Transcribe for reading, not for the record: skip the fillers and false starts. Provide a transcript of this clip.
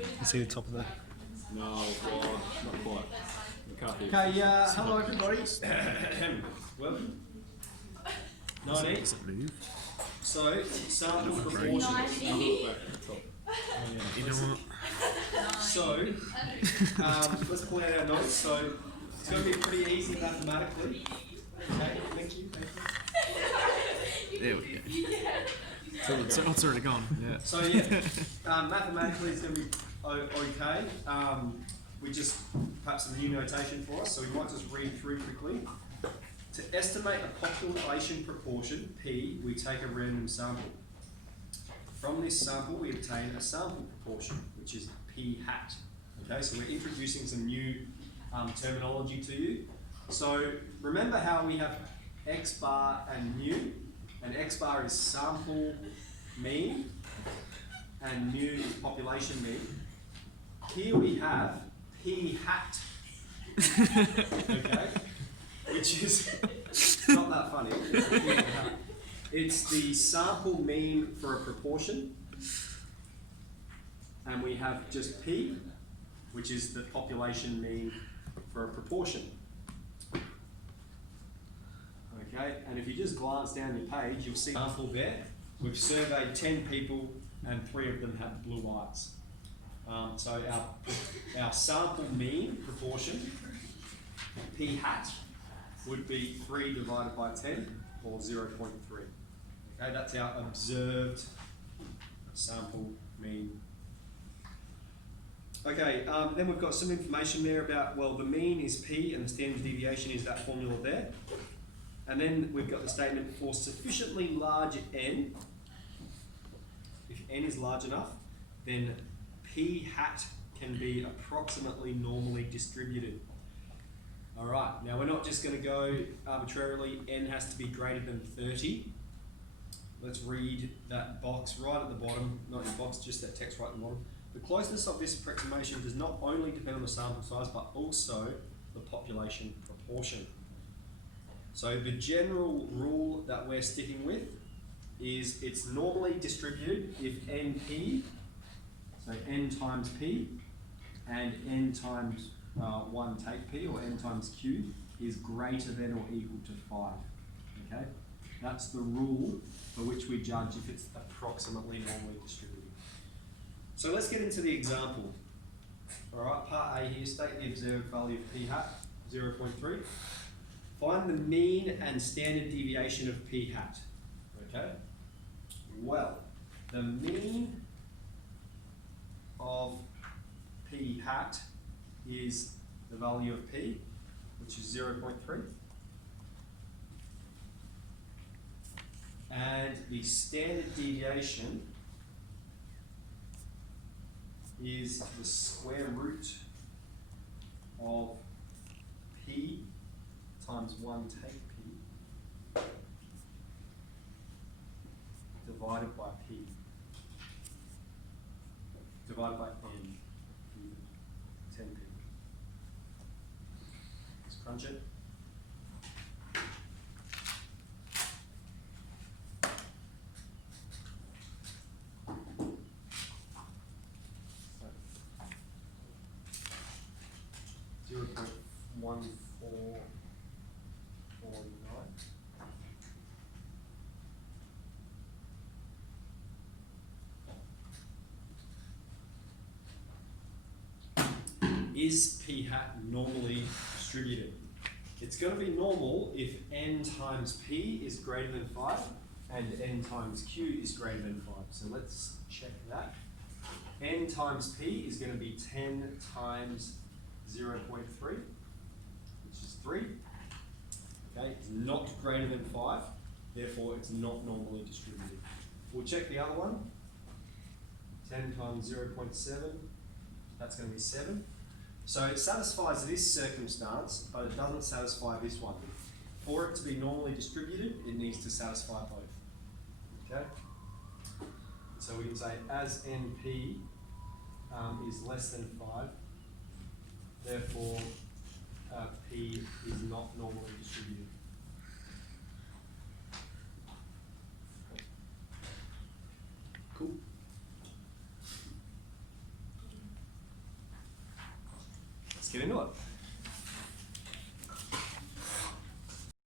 You see the top of that? No, not quite. Okay, hello everybody. Welcome. 19. Does it move? So, sample proportions. You know what? So, let's pull out our notes. So, it's going to be pretty easy mathematically. Okay, thank you. There we go. So it's already gone. Yeah. So yeah, mathematically it's going to be okay. We just perhaps some new notation for us, so we might just read through quickly. To estimate a population proportion, P, we take a random sample. From this sample, we obtain a sample proportion, which is P hat. Okay, so we're introducing some new terminology to you. So remember how we have X bar and mu, and X bar is sample mean, and mu is population mean. Here we have P hat, okay, which is not that funny. It's the sample mean for a proportion, and we have just P, which is the population mean for a proportion. Okay, and if you just glance down your page, you'll see sample there. We've surveyed 10 people and 3 of them have blue eyes. So our sample mean proportion, P hat, would be 3 divided by 10, or 0.3. Okay, that's our observed sample mean. Okay, then we've got some information there about, well, the mean is P and the standard deviation is that formula there. And then we've got the statement for sufficiently large n, if n is large enough, then P hat can be approximately normally distributed. All right, now we're not just going to go arbitrarily, n has to be greater than 30. Let's read that box right at the bottom, not the box, just that text right at the bottom. The closeness of this approximation does not only depend on the sample size, but also the population proportion. So the general rule that we're sticking with is it's normally distributed if NP, so n times P, and n times 1 take P, or n times Q, is greater than or equal to 5. Okay, that's the rule for which we judge if it's approximately normally distributed. So let's get into the example. All right, part A here, state the observed value of P hat, 0.3. Find the mean and standard deviation of P hat. Okay? Well, the mean of P hat is the value of P, which is 0.3. And the standard deviation is the square root of P times 1 take P divided by P divided by N, 10P. Let's crunch it. Is P hat normally distributed? It's going to be normal if n times P is greater than 5 and n times Q is greater than 5. So let's check that. N times P is going to be 10 times 0.3, which is 3. Okay, it's not greater than 5, therefore it's not normally distributed. We'll check the other one. 10 times 0.7, that's going to be 7. So it satisfies this circumstance, but it doesn't satisfy this one. For it to be normally distributed, it needs to satisfy both. Okay? So we can say as NP is less than 5, therefore P is not normally distributed. Cool. get into it.